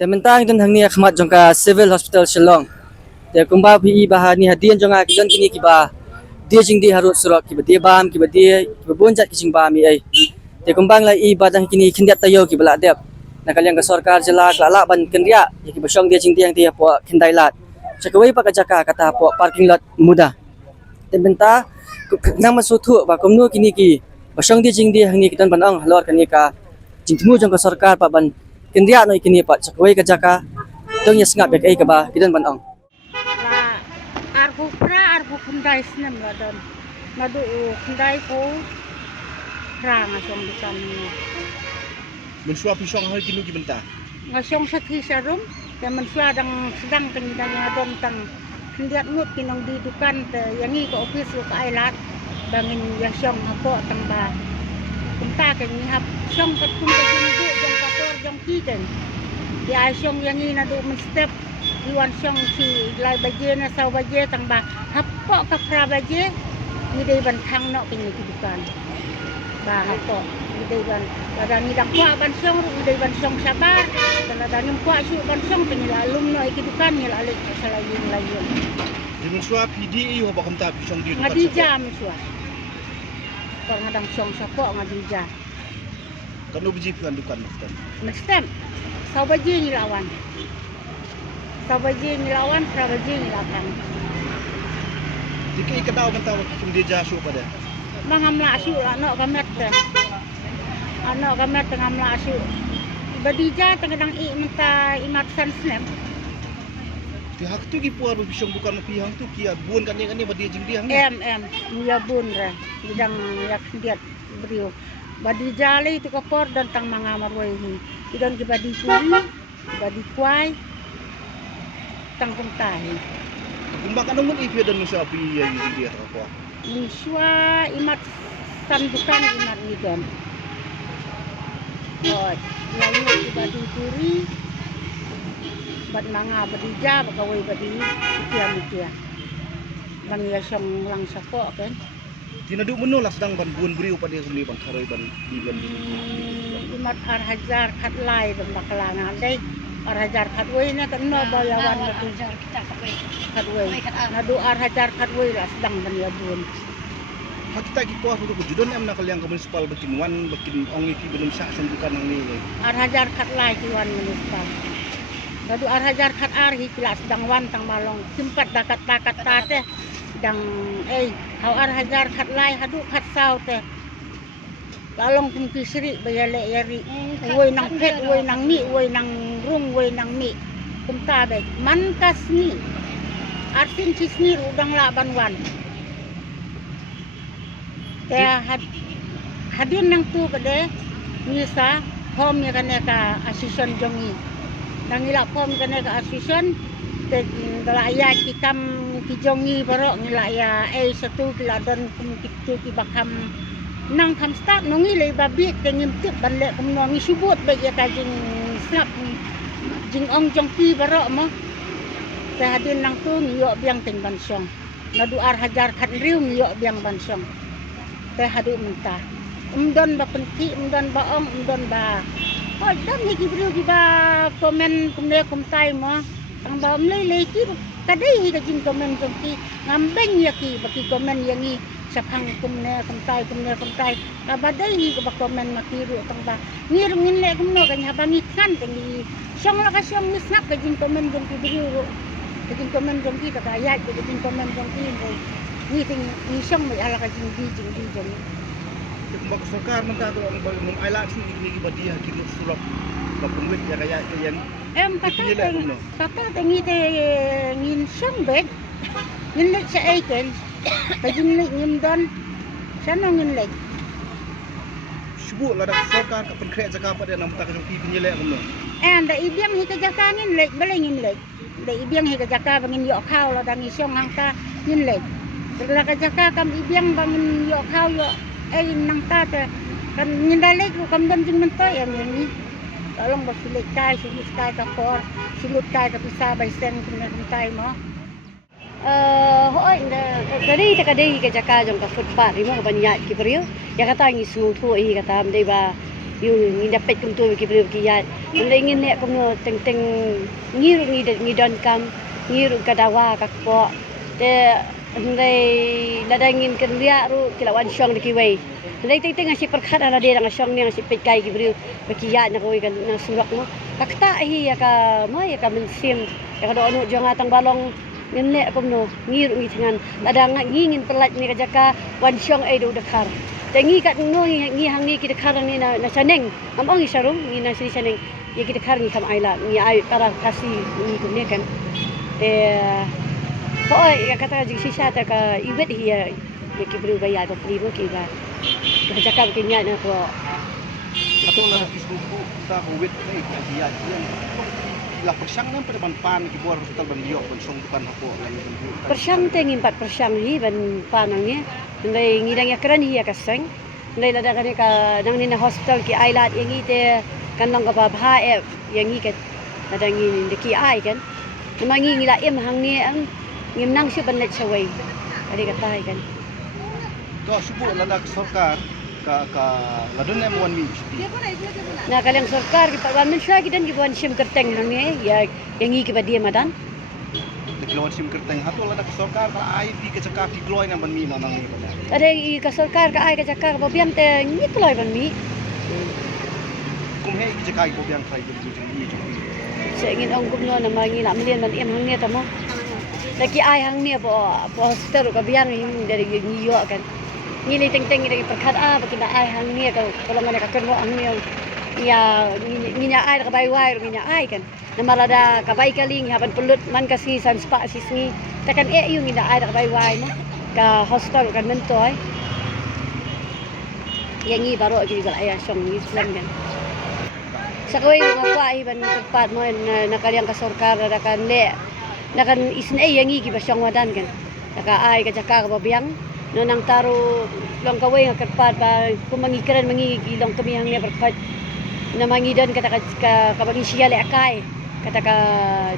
Tementang don hangni akhmat jongka civil hospital Shillong. Te kumba pi baha ni hadian jonga kijon kini kiba dia jing di harut surat kiba dia bam kiba dia kiba bonjat kijing bam ai. Te kumbang la i badang kini kindiat tayo kiba la dep. Na kaliang ka sarkar jela la ban kendria ya kiba syong dia jing tiang dia po kindai lat. Cakawai pa kajaka kata po parking lot mudah. Tementa nang masutu ba kumnu kini ki basyong dia jing dia hangni kitan banang halor kani ka jingtmu jongka sarkar pa ban Kendia no ikini pat sakway ka jaka tong ya sngap bek ai ka ba kidan banong La arbu kundai snem la don madu kundai ko ranga song dukan Mensua pisong hal kinu gibenta. ngasong sakhi sarum ya mensua sedang kendanya don tang kendiat ngut kinong di dukan te yangi ko office ko ailat bangin ya syong hapo tang ba kunta ke ni hap syong kat kun ka jengdu jong kator jong kiken di ai syong yangi na do men step iwan syong si lai baje na saw baje tang ba hapo ka pra baje ni dei ban thang no ke ni dukan ba hapo ni dei ban ada ni dak kwa ban syong ni dei ban syong sabar dan ada ni kwa syu ban syong ke ni alum no ke dukan ni la le salayin layin Di mensua PD iyo ba kumta pisong di. ngadija mensua kor ngadang syong sapo ngadija Kanu biji puan dukan mastan. Mestem, sabaji ni lawan, prabaji ni lawan. Jika ikadau benta kim deja syu pada. Mangam la asu anak kamet tengam la asu. Badija tengedang i menta imat san snem. Pihak tu gi puar pisong bukan pihak tu kia buan kan ni badi jing dia. Muya bun re, bidang yak diat beriu. Badi jali itu kapor dan tang mangamar wai idan ki badi puri badi kuai tang pungtai Kumba kan mun ipi dan mensua pi ya jing dia apa. miswa imat sandukan imat nidan oh lalu ki badi puri bad manga badi ja bakawai badi kia ban ya song lang sapo kan Tina duk menu lah sedang ban buan beriu pada kemli ban karoi ban di ban. Imat arhajar kat lai dan bakalangan dai arhajar kat wei na kan no balawan kat wei nadu arhajar kat wei lah sedang ban ya bun Hak kita gi puar untuk judon em nak kaliang municipal bakin wan bakin ongi ki belum sak sandukan nang ni. arhajar kat lai kiwan municipal nadu arhajar kat arhi kila sedang wan tang malong simpat dakat tate dang hau arhajar kat lai hadu kat sau te lalong kum kisri bayale yari woi nang pet woi nang mi woi nang rung woi nang mi kum tabe man kasni artin kisni udang laban wan te hadin nang tu kade misa hom ya kane ka asison jongi nangila pom kane ka asison te dalaya kikam kijongi barok ngilaya satu kiladon kum kitu ki bakam nang kam start nongi le babi ke ngimtip banle kum nongi subut be ya kajing snap jing ong jongki barok mo te hadin nang tu ngiyo biang teng bansong nadu arhajar khat riu ngiyo biang bansong te hadu mentah umdon ba penti umdon ba ong umdon ba oh dan ni gibriu gi ba komen kumne kum tai mo tang ba mlei ki kadai ka jing komen jongki ngambeng ya ki baki komen yangi sapang kumne kumtai kabadai ni ko ba komen makiru tang ba ngir nginle kumno kanya bangi kan tengi syong la ka syong misnak ka jing komen jongki biru ka jing komen jongki ka ayat ka jing komen jongki ni ting ni syong mai ala ka jing di jong Kumba sarkar menta tu mun ailat ni badi ki surat ba pengwit ya kaya yang kata tengi te ngin syong bet ngin le sa aiken ka jing le ngim don sana ngin le Subuh lah dah sarkar ka penkrek jaka pada nam tak jong pi penyelek kumno. Da ibiang hi ka jaka ngin le bale ngin le da ibiang hi ka jaka bangin yo khaw la dang isyong hang ta ngin le la ka jaka kam ibiang bangin yo khaw yo nang ta te kan ngin dale ko kam dan jing mentoy am ni tolong ba sulit kai ka kor sulit kai ka bisa by send kun mentai mo Hoi dari tak ada hika jaka jong ka footpath imo ka banyak ki priyo ya kata ngi smooth ho hi kata am dei ba Yu ni dapat kum tu ki beri ki ya. Nda ingin nek kum no teng ngiru ni don kam ngiru kadawa kakpo. Te ndai ladangin kan lia ru kilawan syong de ki wei. Ndai teng si perkhat ala dia dengan syong ni si pekai ki beri ki ya na koi kan na surak no. Kakta hi ya ka mo ya ka mensim ya ka do anu jong atang balong ngenek kum no ngiru ni dengan ladang ngingin pelat ni ka jaka wan syong ai do dekar. Tengi kat no ngi hang ni kita karang ni na saneng am ong isarung ni na sini saneng ya kita kar ni kam aila ni ai para kasih ni kum ni kan ya kata jing sisa ta ka iwet hi ya ki bru bayar ko pri mo ki ga ka jakam ki nya na ko Atau lah kisbuku kita huwit ni dia yang lah persang nan pada ban ki bor hospital ban liok ban song bukan hapo lagi ban persyang tengi 4 persyang hi ban panang ni ndai ngidang ya keran hi ya kaseng ndai lada kan ka nang ni na hospital ki ailat yang ni te kan long ka ba yang ni kan lada ngi de ki ai kan namangi ngila em hang ni ang ngim nang su ban let sawai ade ka tai kan to subu ladak sarkar ka ladun em wan mi na kalang sarkar ki pawan men sya ki dan ki buan sim kerteng hang ni ya yang ngi ki ba dia madan Dikelawan sim kerteng hatu ladak sarkar ka ai pi ke cakap ki gloy nan ban mi nang ni pada ade i ka sarkar ka ai ka jakar ba biam te ngi kloi ban mi kum he ki cakap ko biang sai ki ni saya ingin ong gumno na mangi na melian man em hang ni tamo lagi ai hang ni bo poster ka biang ni dari New York kan ni le teng dari perkat bagi na ai hang ni ka kalau mana ka kenwa hang ni ya ni nya ai ka bai wai ru nya ai kan namara da ka bai kaling haban pelut man kasi san spa sisni takan yung ni da ai ka bai wai mo ka hostel kan mentoy yang ni baru ki gal ai song ni islam kan sa koy mga pa iban pat mo nakaliang ka sarkar na kan le nakan isin ay yangi ki basyang wadan kan naka ay ka jaka ka babiang no nang taro long kaway nga katpat ba kumangikiran mangigilong kami hang niya berpat na mangidan kata ka kabagin siya le akay kata ka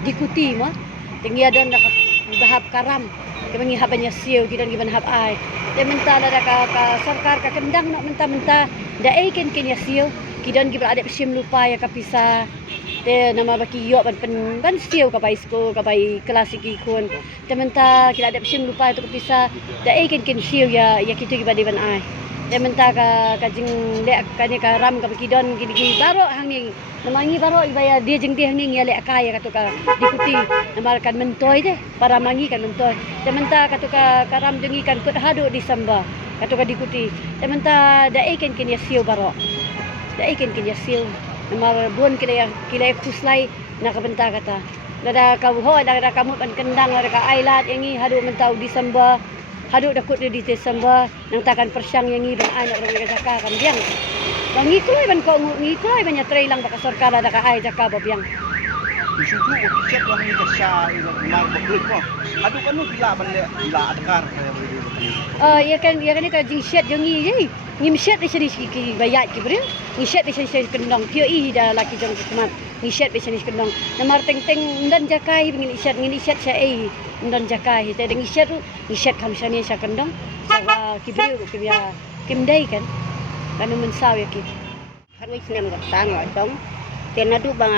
dikuti mo tingya don naka bahap karam kamangi haban niya siyo kidan giban hap ay de mentala da ka sarkar ka kendang na menta da ay ken kenya siyo kidan gibra adep sim lupa ya kapisa te nama baki yo ban siu ka bai school ka bai klasik ikon te menta kila adep sim lupa tu kapisa da ai ken siu ya kitu gi badi ban ai te menta ka jing le ka ni ka ram ka kidon gini baro hang ni namangi baro ibaya dia jing dia hang ni ya le akaya ka tu ka dikuti namar kan mentoy de para mangi kan mentoy te menta ka tu ka ram jengi kan kut hadu di samba ka tu ka dikuti te menta da ai ken ya siu baro da ikin kinya sil namar buon kila kuslai nakabenta kata lada kabuho lada kamut ban kendang lada ka ailat yangi hadu mentau Desember hadu dakut di Desember nang takan persyang yangi ban anak ro ka jaka kan biang bangi kloy ban ko ngi kloy ban ya trailang baka sarkar lada ka ai jaka babiang Isuju ko cek lang ni kasya ila mar baklit ko adu kan no bila ban le bila adkar kaya ya kan ka jing shet jangi ye ngim shet di sini ki bayat ki bre ngi shet di sini kendong pio i da laki jong kumat ngi shet di sini kendong namar teng ndan jakai ngin shet sya ai ndan jakai te ngi shet kam shani sya kendong sawa ki bre ki ya kim dai kan kanu men saw ya ki kan wis nem ga tang wa dong te na du bang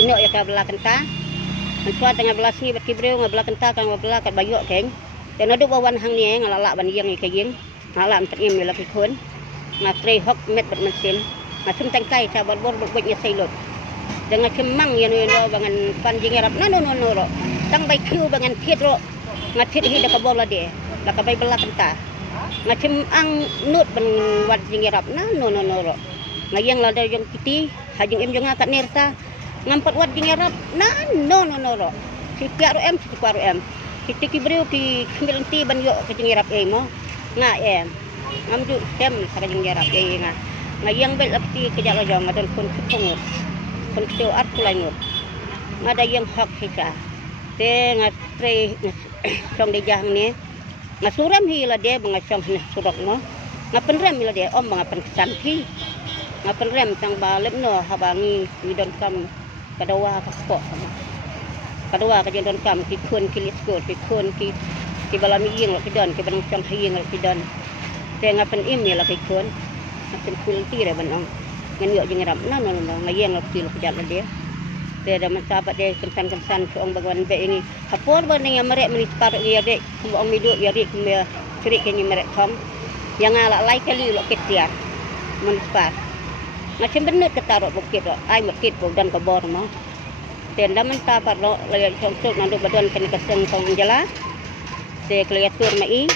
ino ya ka belakanta an suat tengah belas ni bat ki bre belakanta kan belak kat bayo keng te na du bawan hang ni ngalala ban yang ke yeng ngalam terim ni laki kon nga 3 hok met bat mesin nga tum tangkai ta bor bot nya sailot dengan kemang ya no bangan pan jingerap no ro tang bai kiu bangan pietro nga tit hi da ka bola de da ka bai belakanta nga cem ang nut ban wat jingerap no ro nga yang la da yang kiti hajing em jonga kat nerta ngampat wat jingerap no ro si piaru em kiti ki breu ki khmilti ban yo ke jingerap mo nga ngam ju tem sa kajing jarap nga yang bel apti ke jalo jong ngadon kon kupungut kon keu at kulai ngut ngada yang hak hika te nga tre song de jang ni nga suram hi la de nga song ni surok mo nga penrem la de om nga pen santi nga penrem tang balem no habangi ni don kam kadawa ka ko kadawa ka don kam ki kun ki liskot ki kun ki balami yeng la ki don ki ban song hi yeng la ki don te nga pen im ni la ki kun macam kulti dah benong. Ngan yo jeng rap nan ngayeng lo kilo kejat dia. Dia dah mencapat dia kensan-kensan seorang bagawan baik ini. Hapur bani yang merek menisparuk dia dek. Kumbang miduk dia dek kumia cerik kenyi merek thom. Yang alak lai kali lo ketiar. Menispar. Macam benar ketaruk bukit lo. Ai bukit dan kebor mo. Dan dah mencapat lo layak sungsuk nandu badan kena keseng kong anjala. Dia keliatur mai.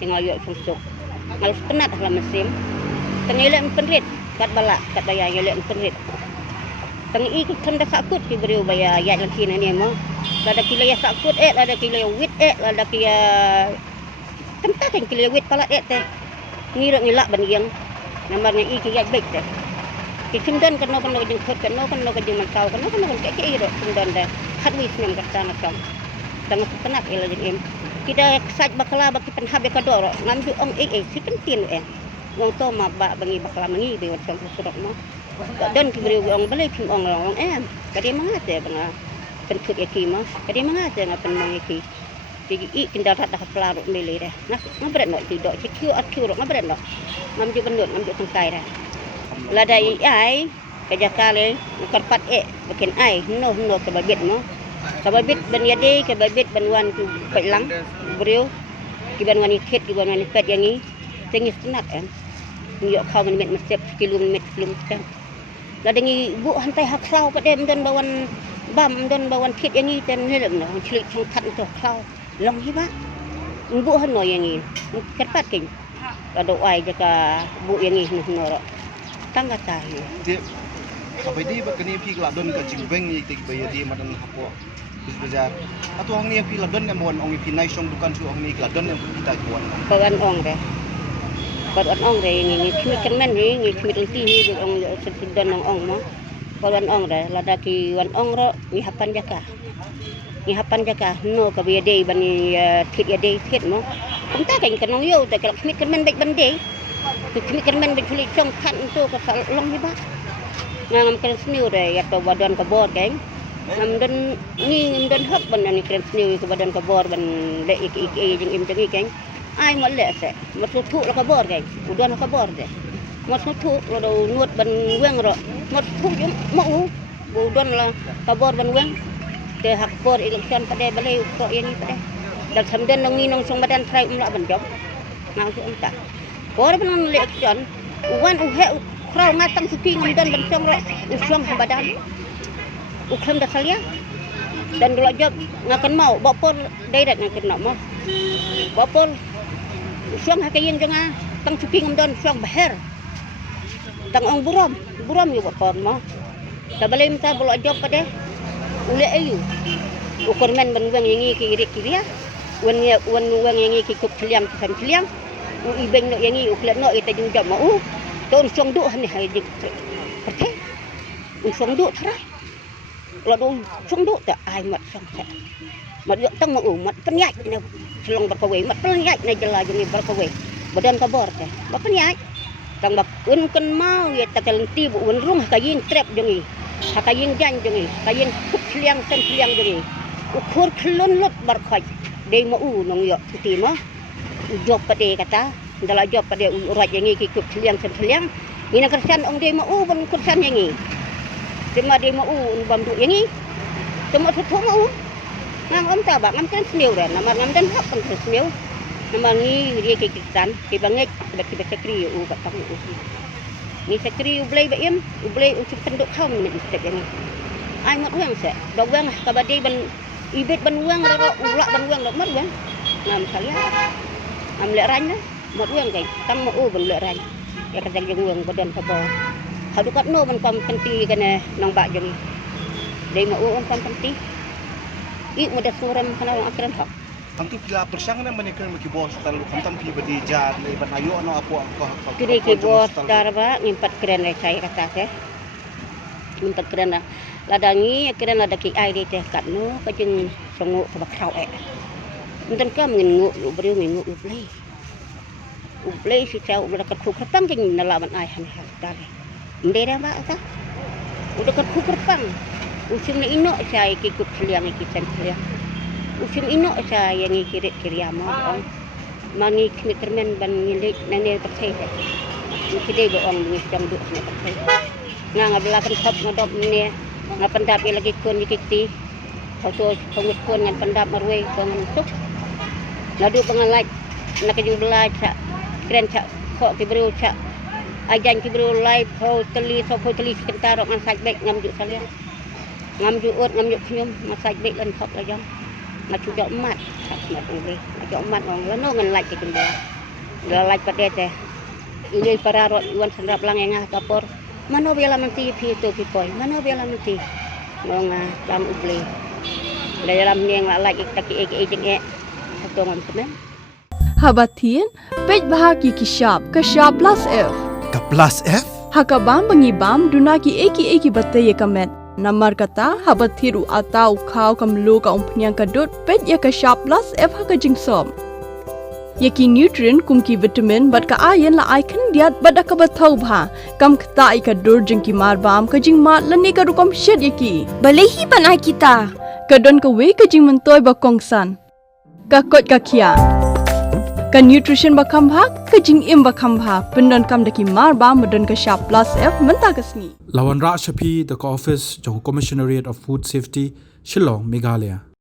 Tinggal yuk sungsuk. Malas penat lah mesin. Tengilek penrit. Kat balak. Kat bayar ngilek penrit. Tangi kan dah sakut ki beri ubaya ayat lagi ni mo. Lada kila ya sakut lada kila wit lada kila tentang kan kila wit pala teh. Ngirok ngilak baniang. Namanya iki ya baik teh. Ki sundan kan no jeng khot kan no jeng mansau kan no ke iro sundan dah. Khat wis nem ka sana kam. Tang penak ila jeng em. Kita saj bakala baki penhab ya kadoro ngambil ong si pentin Wong to ma ba bangi bakala mangi be wat surok mo. Dan kiberi orang balik kim orang kadi mangate banga pentuk yaki mas kadi mangate ngapen mangiki jadi kinda rat dah pelarut mele dah ngabret nok tidak cikiu akiu ngabret nok ngamju benut ngamju tangkai dah lada ai kerja kali kerpat bikin ai no kebabit mo kebabit ban yade kebabit banwan tu pelang beriu kiban wani kit kiban wani pet yang ni tengis tenat Nyok kau men mesep kilum Lada ngi bu hantai hak klau pada mendon bawan bam mendon bawan kit yang ni ten helem no cilik cangkat tu klau long hiba bu hano yang ni kerpat king lada ai jaka bu yang ni no tangga tai Dia sampai dia berkini pi keladon ke jingbeng ni tik bayar dia madan hapo bis bazar. Atau orang ni pi ladon yang bawan orang pi nai song dukan su orang ni keladon yang kita jual. kawan ong deh kawan ong deh ni kami kemen ni kami lenti ni ong sedon ong mo kawan ong deh lada ki wan ong ro ni hapan jaka no ka biya day bani kit ya day kit mo kumta kan kanong yo ta kala kami kemen baik bande kami kemen baik cilik song kan tu ka long hiba ngam keren sniu deh ya to badan ka bor kan ngam don hak ban ni keren sniu ke badan ka bor ban le ik jeng im jeng kan ai mo le se mo tu la ka bor kan udan ka bor deh mo tu lo do nuot ban weng ro mo tu mo udan la ka bor ban weng de hak bor election pada balai ko yang ni pada dak samden nong ni nong song badan trai umla ban jom ngau tu entah bor ban election wan he krau ngatang suki ngamdan ban song ro usong badan ukram dah salia dan dulu job ngakan mau bapor direct ngakan nak mau bapor usong hakayeng jonga tang suki ngamdan usong baher tang ong buram yo bapor mau dah balai minta dulu job pada ule ayu ukurmen ban weng yang ki kiria wan weng yang ki kup celiang u ibeng no yang uklet no ita jung job mau Don song du hani hai dik perte song du thara lo do song du ta ai mat song sa mat yo tang mau mat penyai ne selong berkawe mat penyai ne jela jeng berkawe badan kabor ta ba penyai tang bak un kan mau ya ta kalenti bu un rung kayin trap jengi kayin jan jengi kayin kup seliang jengi ukur kelon lot berkai dei mau nong yo ti ma job pade kata dalam job pada urat yang ni kikut seliang ni nak kersan ong dia mau ban kersan yang ni dia mau bam duk yang ni semua tutup mau ngam om ta ba ngam kan sniu dah nama ngam dan hak kan sniu nama ni dia kikitan ki banget tiba sekri u kat tang u ni sekri u blai ba em u blai u penduk kau ni step yang ni ai mat wang se dog wang ka ba dei ban ibet ban wang ro ulak ban wang dak mat wang ngam saya am le ranya một uang cái tăng một u bẩn lệ rai ya kadang jeng uang badan kabo hadukat no man kam kanti kana nang ba jeng dei ma uang kam kanti I mudah suram kana orang akhiran hak Antu pila persang na manikan maki bos talu kamtam pi badi jar le ban ayo no apo kiri ki bos darba ngimpat keren rai saya kata ke ngimpat keren ladangi keren ladaki ai di teh kat no ka jeng songo ka bakrau Mungkin kam ngu beriu ngu play ublay si cau udah kerkuker pang keng nalaman ai han tali ndera ba ta udah kerkuker pang usim ni ino saya ikut seliang ikitan seliang usim ino saya yang ikirit kiriama mani kini kermen ban ngilik nane percaya Kita bohong dengan jam dua ni tak saya. Ngabla kan top ngadop ni, ngapendap lagi kun dikiti. Kau pengut kun dengan pendap marway dengan suk. Ngadu pengalai nak kejung belajar. Keren cak kok kibru cak. Ajan kibru live ho teli sekitar orang sajbek ngamjuk salian. Ngamjuk ut ngamjuk nyum masaj bek lan top la jam. Ngacu jok mat, mat boleh. Jok mat orang lano ngan like ke jumba. Gal like pada teh. Ini para rot iwan sendap lang yang kapor. Mano biala menti pi tu pi poi. Mano biala menti. Mong jam uble. Dalam ni yang like tak ke jeng satu ngam temen. Habatin pej bahagi kishap plus F. Ka plus F? Hakabam bangibam dunaki eki batay kamet. Namar kata habathiru atau kau kamlu ka umpnyang kadut pej ya kishap plus F haka jingsom. Yaki nutrient kumki vitamin bat ka ayen la aikan diat bada ka bathau bha kam khta ka dur jingki marbam ka jing mat lani ka rukom shed yaki balehi banai kita kadon ka we ka jing mentoy ba kongsan ka kot ka kia ka nutrition ba khambha ka jing im ba khambha pendon kam daki marbam madon ka sharp plus F menta kasni Lawan Ra Shapi, the office, Johor Commissionariat of Food Safety, Shillong, Meghalaya.